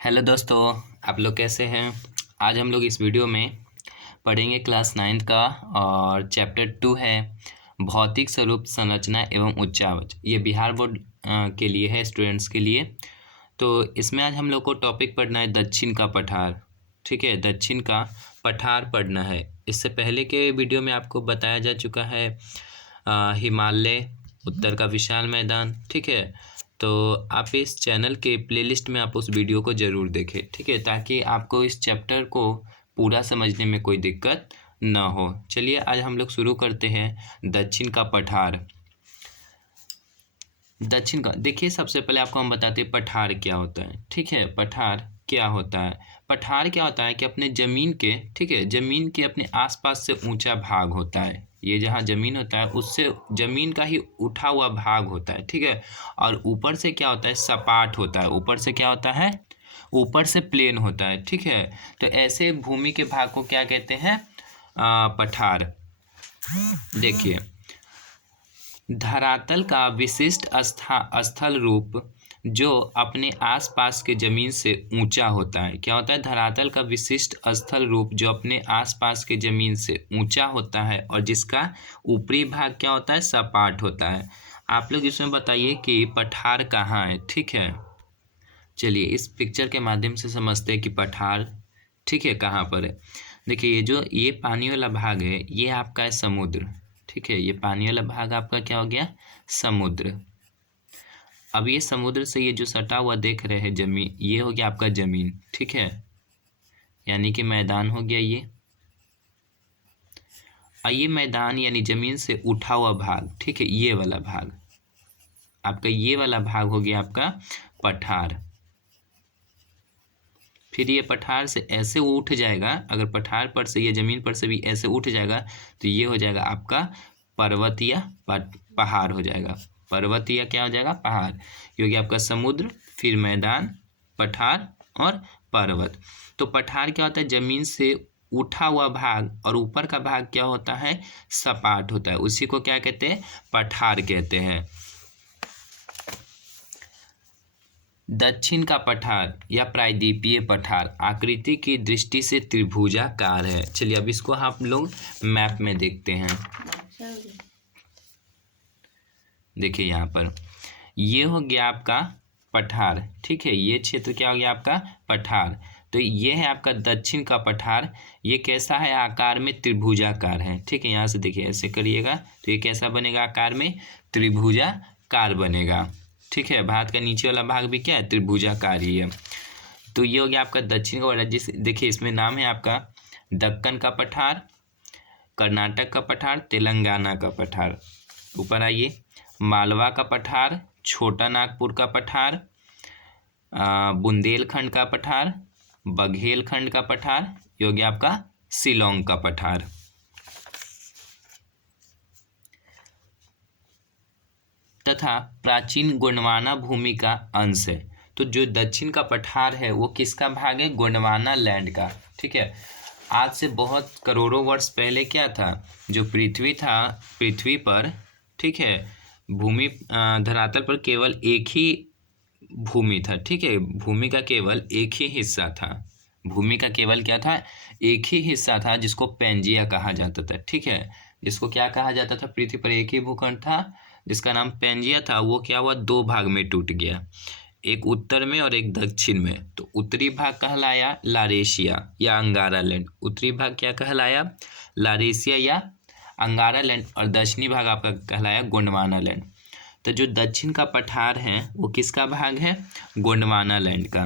Hello दोस्तों, आप लोग कैसे हैं। आज हम लोग इस वीडियो में पढ़ेंगे क्लास 9th का और चैप्टर 2 है भौतिक स्वरूप संरचना एवं उच्चावच। ये बिहार बोर्ड के लिए है, स्टूडेंट्स के लिए। तो इसमें आज हम लोग को टॉपिक पढ़ना है दक्षिण का पठार। ठीक है, दक्षिण का पठार पढ़ना है। इससे पहले के वीडियो में आपको बताया जा चुका है हिमालय, उत्तर का विशाल मैदान। ठीक है, तो आप इस चैनल के प्लेलिस्ट में आप उस वीडियो को ज़रूर देखें। ठीक है, ताकि आपको इस चैप्टर को पूरा समझने में कोई दिक्कत ना हो। चलिए आज हम लोग शुरू करते हैं दक्षिण का पठार। दक्षिण का देखिए, सबसे पहले आपको हम बताते हैं पठार क्या होता है। ठीक है, पठार क्या होता है। पठार क्या होता है कि अपने ज़मीन के, ठीक है, ज़मीन के अपने आसपास से ऊंचा भाग होता है। ये जहाँ ज़मीन होता है उससे ज़मीन का ही उठा हुआ भाग होता है। ठीक है, और ऊपर से क्या होता है, सपाट होता है। ऊपर से क्या होता है, ऊपर से प्लेन होता है। ठीक है, तो ऐसे भूमि के भाग को क्या कहते हैं, पठार। देखिए, धरातल का विशिष्ट स्थल रूप जो अपने आसपास के जमीन से ऊंचा होता है। क्या होता है, धरातल का विशिष्ट स्थल रूप जो अपने आसपास के जमीन से ऊंचा होता है और जिसका ऊपरी भाग क्या होता है, सपाट होता है। आप लोग इसमें बताइए कि पठार कहाँ है। ठीक है, चलिए इस पिक्चर के माध्यम से समझते हैं कि पठार, ठीक है, कहाँ पर है। देखिए, ये पानी वाला भाग है, ये आपका है समुद्र। ठीक है, ये पानी वाला भाग आपका क्या हो गया, समुद्र। अब ये समुद्र से ये जो सटा हुआ देख रहे हैं जमीन, ये हो गया आपका जमीन। ठीक है, यानी कि मैदान हो गया ये। और ये मैदान यानी जमीन से उठा हुआ भाग, ठीक है, ये वाला भाग आपका, ये वाला भाग हो गया आपका पठार। फिर ये पठार से ऐसे उठ जाएगा, अगर पठार पर से ये ज़मीन पर से भी ऐसे उठ जाएगा तो ये हो जाएगा आपका पर्वत या पहाड़ हो जाएगा। पर्वत या क्या हो जाएगा, पहाड़। ये हो गया आपका समुद्र, फिर मैदान, पठार और पर्वत। तो पठार क्या होता है, ज़मीन से उठा हुआ भाग, और ऊपर का भाग क्या होता है, सपाट होता है। उसी को क्या कहते हैं, पठार कहते हैं। दक्षिण का पठार या प्रायद्वीपीय पठार आकृति की दृष्टि से त्रिभुजाकार है। चलिए अब इसको आप लोग मैप में देखते हैं। देखिए यहाँ पर ये हो गया आपका पठार। ठीक है, ये क्षेत्र क्या हो गया आपका पठार। तो ये है आपका दक्षिण का पठार। ये कैसा है, आकार में त्रिभुजाकार है। ठीक है, यहाँ से देखिए ऐसे करिएगा तो ये कैसा बनेगा, आकार में त्रिभुजाकार बनेगा। ठीक है, भारत का नीचे वाला भाग भी क्या है, त्रिभुजाकार ही है। तो ये हो गया आपका दक्षिण का पठार। जिस देखिए इसमें नाम है आपका दक्कन का पठार, कर्नाटक का पठार, तेलंगाना का पठार। ऊपर आइए, मालवा का पठार, छोटा नागपुर का पठार, बुंदेलखंड का पठार, बघेलखंड का पठार, ये हो गया आपका शिलोंग का पठार। तथा प्राचीन गोंडवाना भूमि का अंश है। तो जो दक्षिण का पठार है वो किसका भाग है, गोंडवाना लैंड का। ठीक है, आज से बहुत करोड़ों वर्ष पहले क्या था, जो पृथ्वी था, पृथ्वी पर, ठीक है, भूमि धरातल पर केवल एक ही भूमि था। ठीक है, भूमि का केवल एक ही हिस्सा था। भूमि का केवल क्या था, एक ही हिस्सा था, जिसको पेंजिया कहा जाता था। ठीक है, जिसको क्या कहा जाता था, पृथ्वी पर एक ही भूखंड था जिसका नाम पेंजिया था। वो क्या हुआ, दो भाग में टूट गया, एक उत्तर में और एक दक्षिण में। तो उत्तरी भाग कहलाया लारेशिया या अंगारा लैंड। उत्तरी भाग क्या कहलाया, लारेशिया या अंगारा लैंड, और दक्षिणी भाग आपका कहलाया गोंडवाना लैंड। तो जो दक्षिण का पठार है वो किसका भाग है, गोंडवाना लैंड का।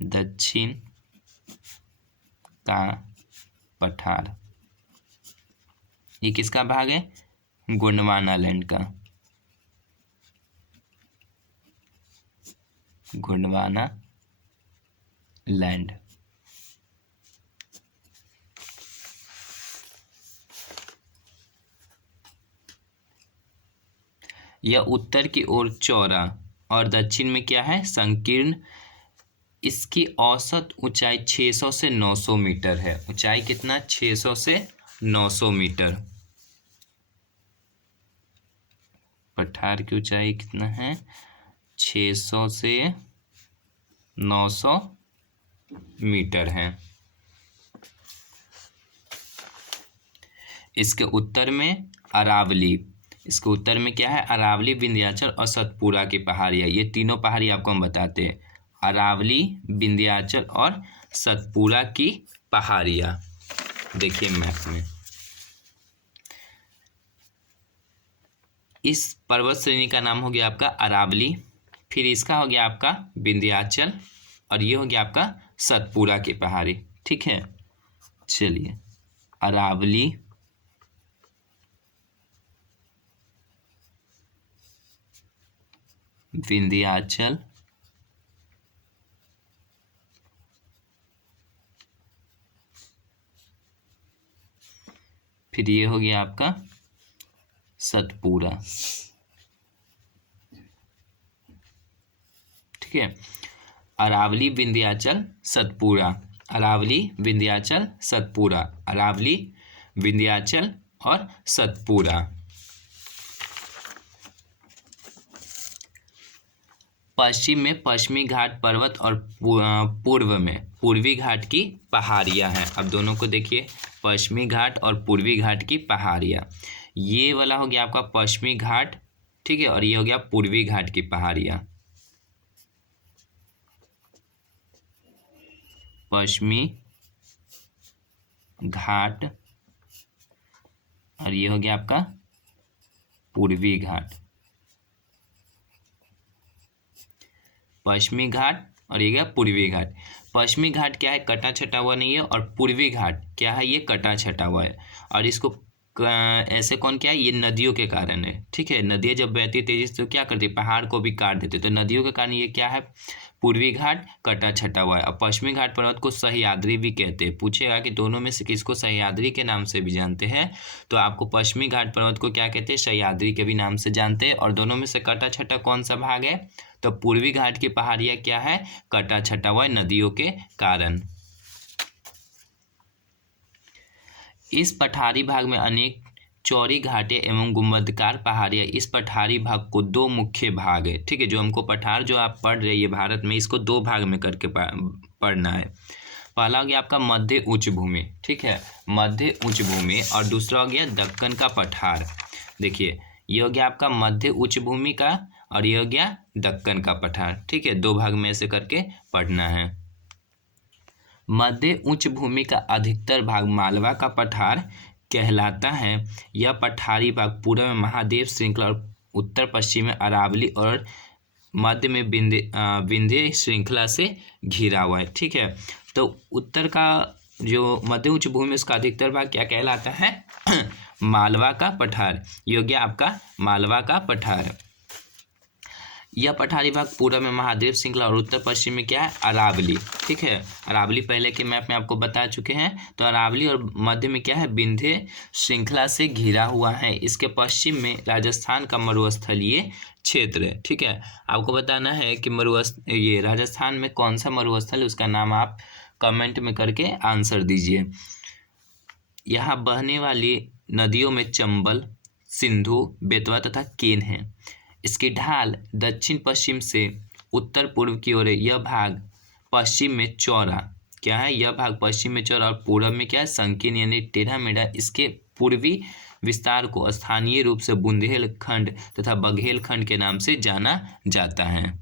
दक्षिण का पठार ये किसका भाग है, गोंडवाना लैंड का। गोंडवाना लैंड। यह उत्तर की ओर चौड़ा और दक्षिण में क्या है, संकीर्ण। इसकी औसत ऊंचाई 600 से 900 मीटर है। ऊंचाई कितना, 600 से 900 मीटर। पठार की ऊंचाई कितना है, 600 से 900 मीटर है। इसके उत्तर में अरावली, इसके उत्तर में क्या है, अरावली, विंध्याचल और सतपुड़ा की पहाड़ियाँ। ये तीनों पहाड़ी आपको हम बताते हैं, अरावली, विंध्याचल और सतपुड़ा की पहाड़ियाँ। देखिए मैप में, इस पर्वत श्रेणी का नाम हो गया आपका अरावली, फिर इसका हो गया आपका विंध्याचल, और ये हो गया आपका सतपुड़ा की पहाड़ी। ठीक है, चलिए, अरावली, विंध्याचल, फिर ये हो गया आपका सतपुड़ा। ठीक है, अरावली, विंध्याचल, सतपुड़ा, अरावली, विंध्याचल, सतपुड़ा, अरावली, विंध्याचल और सतपुड़ा। पश्चिम में पश्चिमी घाट पर्वत और पूर्व में पूर्वी घाट की पहाड़ियाँ हैं। अब दोनों को देखिए, पश्चिमी घाट और पूर्वी घाट की पहाड़ियाँ। ये वाला हो गया आपका पश्चिमी घाट, ठीक है, और ये हो गया पूर्वी घाट की पहाड़ियाँ। पश्चिमी घाट और ये हो गया आपका पूर्वी घाट। पश्चिमी घाट और ये गया पूर्वी घाट। पश्चिमी घाट क्या है, कटा छटा हुआ नहीं है, और पूर्वी घाट क्या है, ये कटा छटा हुआ है। और इसको ऐसे कौन क्या है, ये नदियों के कारण है। ठीक है, नदियाँ जब बहती तेजी से तो क्या करती है, पहाड़ को भी काट देते, तो नदियों के कारण ये क्या है, पूर्वी घाट कटा छटा हुआ है। और पश्चिमी घाट पर्वत को सह्याद्री भी कहते हैं। पूछेगा कि दोनों में से किसको सह्याद्री के नाम से भी जानते हैं, तो आपको पश्चिमी घाट पर्वत को क्या कहते हैं, सह्याद्री के भी नाम से जानते हैं। और दोनों में से कटा छटा कौन सा भाग है, तो पूर्वी घाट की पहाड़ियाँ क्या है, कटा छटा हुआ है नदियों के कारण। इस पठारी भाग में अनेक चौड़ी घाटे एवं गुंबदकार पहाड़ियाँ। इस पठारी भाग को दो मुख्य भाग है। ठीक है, जो हमको पठार जो आप पढ़ रहे हैं भारत में, इसको दो भाग में करके पढ़ना है। पहला हो गया आपका मध्य उच्च भूमि, ठीक है, मध्य उच्च भूमि, और दूसरा हो गया दक्कन का पठार। देखिए, ये हो गया आपका मध्य उच्च भूमि का, और ये हो गया दक्कन का पठार। ठीक है, दो भाग में से करके पढ़ना है। मध्य उच्च भूमि का अधिकतर भाग मालवा का पठार कहलाता है। यह पठारी भाग पूर्व में महादेव श्रृंखला और उत्तर पश्चिम में अरावली और मध्य में विंध्य श्रृंखला से घिरा हुआ है। ठीक है, तो उत्तर का जो मध्य उच्च भूमि उसका अधिकतर भाग क्या कहलाता है, मालवा का पठार। ये हो गया आपका मालवा का पठार। यह पठारी भाग पूर्व में महादेव श्रृंखला और उत्तर पश्चिम में क्या है, अरावली। ठीक है, अरावली पहले के मैप में आपको बता चुके हैं। तो अरावली और मध्य में क्या है, विंध्य श्रृंखला से घिरा हुआ है। इसके पश्चिम में राजस्थान का मरुस्थलीय क्षेत्र है। ठीक है, आपको बताना है कि ये राजस्थान में कौन सा मरुस्थल है, उसका नाम आप कमेंट में करके आंसर दीजिए। यहाँ बहने वाली नदियों में चंबल, सिंधु, बेतवा तथा केन है। इसकी ढाल दक्षिण पश्चिम से उत्तर पूर्व की ओर है। यह भाग पश्चिम में चौड़ा क्या है, यह भाग पश्चिम में चौड़ा और पूर्व में क्या है, संकीर्ण यानी टेढ़ा मेढ़ा। इसके पूर्वी विस्तार को स्थानीय रूप से बुंदेलखंड तथा बघेलखंड के नाम से जाना जाता है।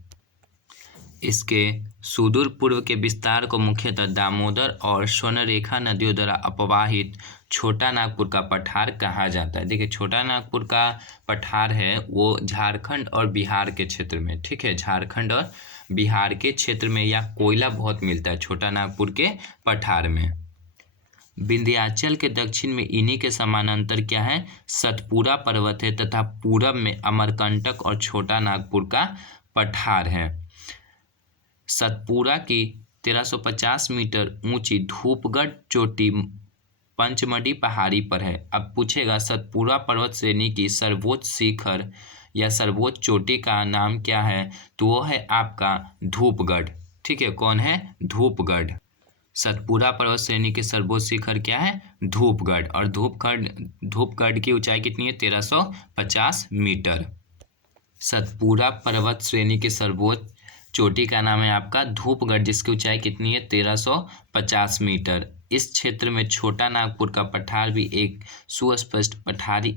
इसके सुदूर पूर्व के विस्तार को मुख्यतः दामोदर और स्वर्णरेखा नदियों द्वारा अपवाहित छोटा नागपुर का पठार कहा जाता है। देखिए, छोटा नागपुर का पठार है वो झारखंड और बिहार के क्षेत्र में। ठीक है, झारखंड और बिहार के क्षेत्र में यह कोयला बहुत मिलता है छोटा नागपुर के पठार में। विंध्याचल के दक्षिण में इन्हीं के समानांतर क्या है, सतपुड़ा पर्वत है तथा पूरब में अमरकंटक और छोटा नागपुर का पठार है। सतपुड़ा की 1350 मीटर ऊंची धूपगढ़ चोटी पंचमढ़ी पहाड़ी पर है। अब पूछेगा सतपुड़ा पर्वत श्रेणी की सर्वोच्च शिखर या सर्वोच्च चोटी का नाम क्या है, तो वो है आपका धूपगढ़। ठीक है, कौन है, धूपगढ़। सतपुड़ा पर्वत श्रेणी के सर्वोच्च शिखर क्या है, धूपगढ़, और धूपगढ़ की ऊंचाई कितनी है, 1350 मीटर। सतपुरा पर्वत श्रेणी के सर्वोच्च चोटी का नाम है आपका धूपगढ़, जिसकी ऊंचाई कितनी है 1350 मीटर। इस क्षेत्र में छोटा नागपुर का पठार भी एक सुस्पष्ट पठारी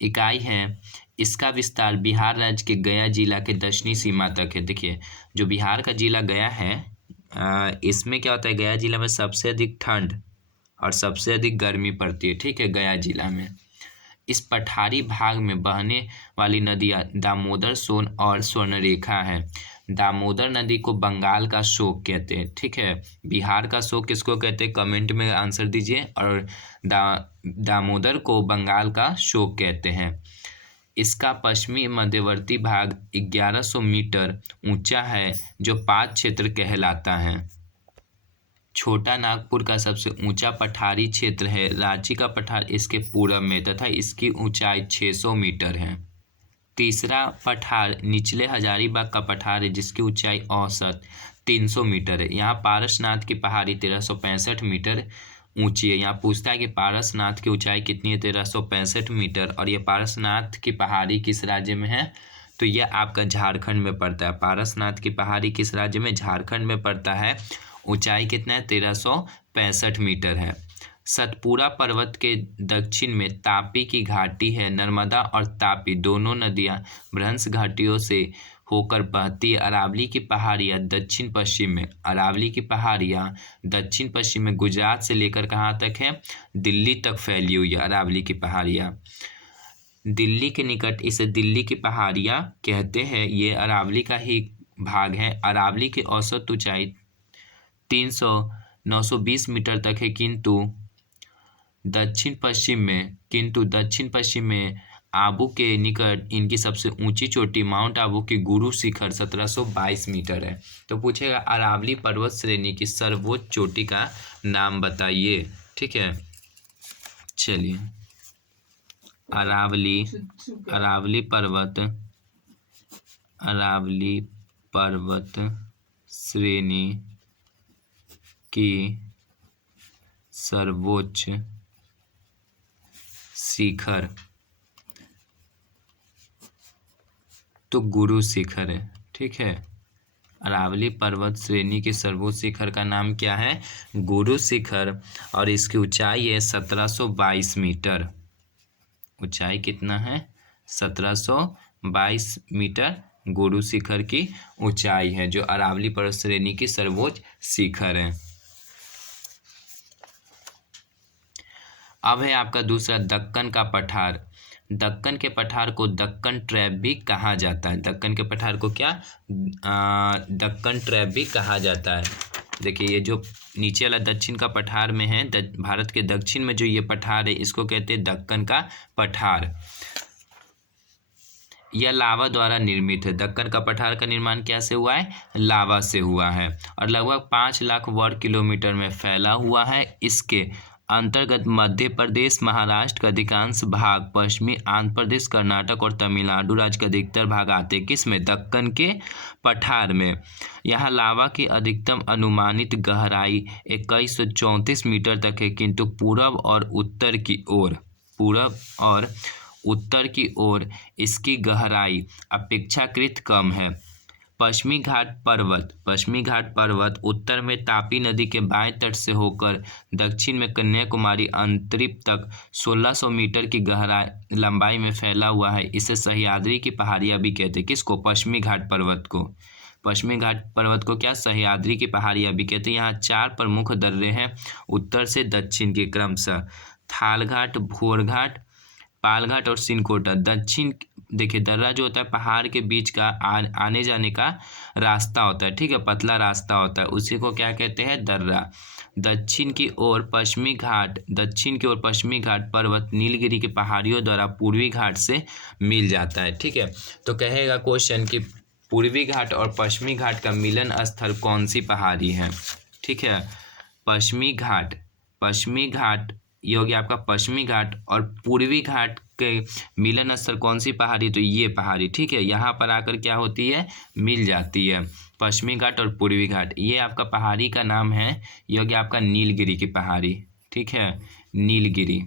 इकाई है। इसका विस्तार बिहार राज्य के गया जिला के दक्षिणी सीमा तक है। देखिए जो बिहार का जिला गया है, इसमें क्या होता है, गया जिला में सबसे अधिक ठंड और सबसे अधिक गर्मी पड़ती है, ठीक है, गया जिला में। इस पठारी भाग में बहने वाली नदियाँ दामोदर, सोन और स्वर्णरेखा है। दामोदर नदी को बंगाल का शोक कहते हैं, ठीक है। बिहार का शोक किसको कहते हैं, कमेंट में आंसर दीजिए। और दामोदर को बंगाल का शोक कहते हैं। इसका पश्चिमी मध्यवर्ती भाग 1100 मीटर ऊंचा है, जो पात क्षेत्र कहलाता है। छोटा नागपुर का सबसे ऊंचा पठारी क्षेत्र है रांची का पठार, इसके पूरब में, तथा इसकी ऊंचाई 600 मीटर है। तीसरा पठार निचले हजारीबाग का पठार है, जिसकी ऊंचाई औसत 300 मीटर है। यहाँ पारसनाथ की पहाड़ी 1365 मीटर ऊंची है। यहाँ पूछता है कि पारसनाथ की ऊंचाई कितनी है, 1365 मीटर। और ये पारसनाथ की पहाड़ी किस राज्य में है, तो यह आपका झारखंड में पड़ता है। पारसनाथ की पहाड़ी किस राज्य में, झारखंड में पड़ता है। ऊंचाई कितना है, 1365 मीटर है। सतपुरा पर्वत के दक्षिण में तापी की घाटी है। नर्मदा और तापी दोनों नदियां भ्रंश घाटियों से होकर बहती है। अरावली की पहाड़ियाँ दक्षिण पश्चिम में, अरावली की पहाड़ियाँ दक्षिण पश्चिम में गुजरात से लेकर कहाँ तक है, दिल्ली तक फैली हुई है अरावली की पहाड़ियाँ। दिल्ली के निकट इसे दिल्ली की पहाड़ियाँ कहते हैं। ये अरावली का ही भाग है। अरावली की औसत ऊंचाई 920 मीटर तक है, किंतु दक्षिण पश्चिम में आबू के निकट इनकी सबसे ऊंची चोटी माउंट आबू की गुरु शिखर 1722 मीटर है। तो पूछेगा अरावली पर्वत श्रेणी की सर्वोच्च चोटी का नाम बताइए, ठीक है। चलिए अरावली पर्वत श्रेणी की सर्वोच्च शिखर तो गुरु शिखर है, ठीक है। अरावली पर्वत श्रेणी के सर्वोच्च शिखर का नाम क्या है, गुरु शिखर। और इसकी ऊंचाई है 1722 मीटर। ऊंचाई कितना है, 1722 मीटर गुरु शिखर की ऊंचाई है, जो अरावली पर्वत श्रेणी की सर्वोच्च शिखर है। अब है आपका दूसरा दक्कन का पठार। दक्कन के पठार को दक्कन ट्रैप भी कहा जाता है। दक्कन के पठार को क्या, दक्कन ट्रैप भी कहा जाता है। देखिए ये जो नीचे वाला दक्षिण का पठार में है, भारत के दक्षिण में जो ये पठार है, इसको कहते हैं दक्कन का पठार। यह लावा द्वारा निर्मित है। दक्कन का पठार का निर्माण कैसे हुआ है, लावा से हुआ है, और लगभग 5 लाख वर्ग किलोमीटर में फैला हुआ है। इसके अंतर्गत मध्य प्रदेश, महाराष्ट्र का अधिकांश भाग, पश्चिमी आंध्र प्रदेश, कर्नाटक और तमिलनाडु राज्य का अधिकतर भाग आते हैं। किसमें, दक्कन के पठार में। यहाँ लावा की अधिकतम अनुमानित गहराई 2134 मीटर तक है, किंतु पूर्व और उत्तर की ओर इसकी गहराई अपेक्षाकृत कम है। पश्चिमी घाट पर्वत उत्तर में तापी नदी के बाएं तट से होकर दक्षिण में कन्याकुमारी अंतरिप तक 1600 मीटर की गहराई लंबाई में फैला हुआ है। इसे सह्याद्री की पहाड़ियाँ भी कहते हैं। किसको, पश्चिमी घाट पर्वत को। पश्चिमी घाट पर्वत को क्या, सह्याद्री की पहाड़ियाँ भी कहते हैं। यहाँ 4 प्रमुख दर्रे हैं उत्तर से दक्षिण के, क्रमशः थालघाट, भोरघाट, पालघाट और सिनकोटा। दक्षिण देखिए, दर्रा जो होता है पहाड़ के बीच का आने जाने का रास्ता होता है, ठीक है, पतला रास्ता होता है, उसी को क्या कहते हैं, दर्रा। दक्षिण की ओर पश्चिमी घाट पर्वत नीलगिरी की पहाड़ियों द्वारा पूर्वी घाट से मिल जाता है, ठीक है। तो कहेगा क्वेश्चन कि पूर्वी घाट और पश्चिमी घाट का मिलन स्थल कौन सी पहाड़ी है, ठीक है। पश्चिमी घाट ये हो गया आपका पश्चिमी घाट, और पूर्वी घाट के मिलन स्थल कौन सी पहाड़ी, तो ये पहाड़ी, ठीक है। यहाँ पर आकर क्या होती है, मिल जाती है, पश्चिमी घाट और पूर्वी घाट। ये आपका पहाड़ी का नाम है, ये हो गया आपका नीलगिरी की पहाड़ी, ठीक है, नीलगिरी।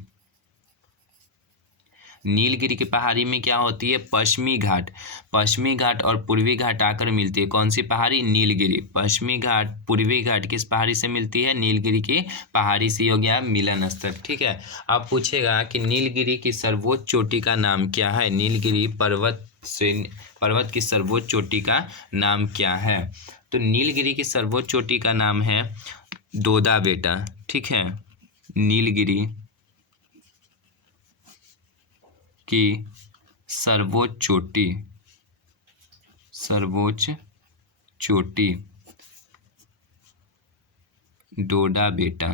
नीलगिरी की पहाड़ी में क्या होती है, पश्चिमी घाट। पश्चिमी घाट और पूर्वी घाट आकर मिलती है, कौन सी पहाड़ी, नीलगिरी। पश्चिमी घाट पूर्वी घाट किस पहाड़ी से मिलती है, नीलगिरी की पहाड़ी से, हो गया मिलन स्थल। ठीक है, अब पूछेगा कि नीलगिरी की सर्वोच्च चोटी का नाम क्या है, नीलगिरी पर्वत की सर्वोच्च चोटी का नाम क्या है। तो नीलगिरी की सर्वोच्च चोटी का नाम है दोदा बेटा। ठीक है, नीलगिरी की सर्वोच्च चोटी डोडा बेटा।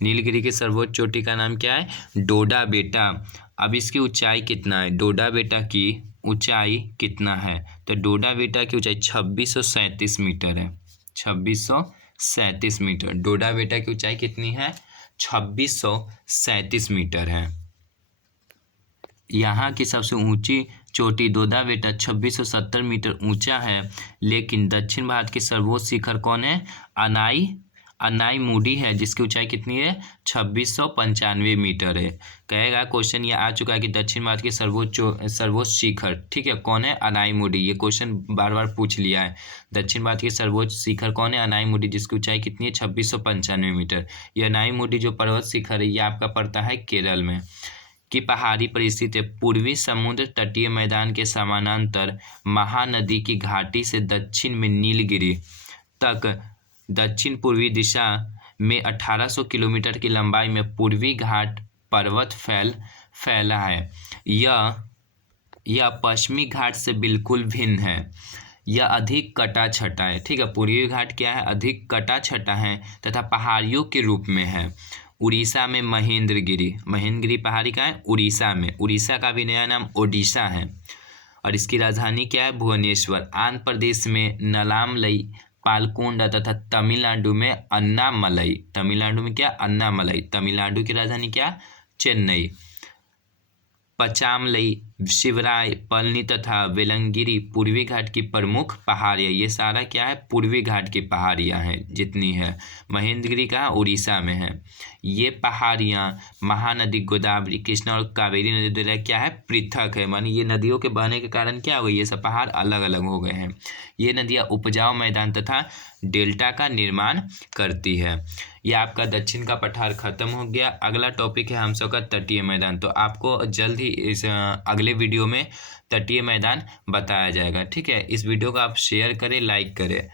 नीलगिरी की सर्वोच्च चोटी का नाम क्या है, डोडा बेटा। अब इसकी ऊंचाई कितना है, डोडा बेटा की ऊंचाई कितना है, तो डोडा बेटा की ऊंचाई 2637 मीटर है। 2637 मीटर, डोडा बेटा की ऊंचाई कितनी है, 2637 मीटर है। यहाँ की सबसे ऊंची चोटी दोदा बेटा 2670 मीटर ऊंचा है, लेकिन दक्षिण भारत की सर्वोच्च शिखर कौन है, अनाईमुडी है, जिसकी ऊंचाई कितनी है, 2695 मीटर है। कहेगा क्वेश्चन ये आ चुका है कि दक्षिण भारत की सर्वोच्च शिखर, ठीक है, कौन है, अनाईमुडी। ये क्वेश्चन बार बार पूछ लिया है, दक्षिण भारत की सर्वोच्च शिखर कौन है, अनाईमुडी, जिसकी ऊंचाई कितनी है, 2695 मीटर। ये अनाईमुडी जो पर्वत शिखर है ये आपका पड़ता है केरल में की पहाड़ी पर स्थित है। पूर्वी समुद्र तटीय मैदान के समानांतर महानदी की घाटी से दक्षिण में नीलगिरी तक दक्षिण पूर्वी दिशा में 1800 किलोमीटर की लंबाई में पूर्वी घाट पर्वत फैला है। यह पश्चिमी घाट से बिल्कुल भिन्न है, यह अधिक कटा छटा है। ठीक है, पूर्वी घाट क्या है, अधिक कटा छटा है तथा पहाड़ियों के रूप में है। उड़ीसा में महेंद्रगिरी पहाड़ी का है उड़ीसा में, उड़ीसा का भी नया नाम ओडिशा है, और इसकी राजधानी क्या है, भुवनेश्वर। आंध्र प्रदेश में नलामलई, पालकोंडा तथा तमिलनाडु में अन्नामलई। तमिलनाडु में क्या, अन्नामलई। तमिलनाडु की राजधानी क्या, चेन्नई। पचामलई, शिवराय, पलनी तथा वेलंगिरी पूर्वी घाट की प्रमुख पहाड़ियाँ। ये सारा क्या है, पूर्वी घाट की पहाड़ियाँ हैं जितनी है। महेंद्रगिरी कहाँ, उड़ीसा में है। ये पहाड़ियाँ महानदी गोदावरी, कृष्णा और कावेरी नदी द्वारा क्या है, पृथक है, मानी ये नदियों के बहने के कारण क्या हो गई, ये सब पहाड़ अलग अलग हो गए हैं। ये नदियाँ उपजाऊ मैदान तथा डेल्टा का निर्माण करती है। यह आपका दक्षिण का पठार खत्म हो गया। अगला टॉपिक है हम सबका तटीय मैदान। तो आपको जल्द ही इस अगले वीडियो में तटीय मैदान बताया जाएगा। ठीक है, इस वीडियो को आप शेयर करें, लाइक करें।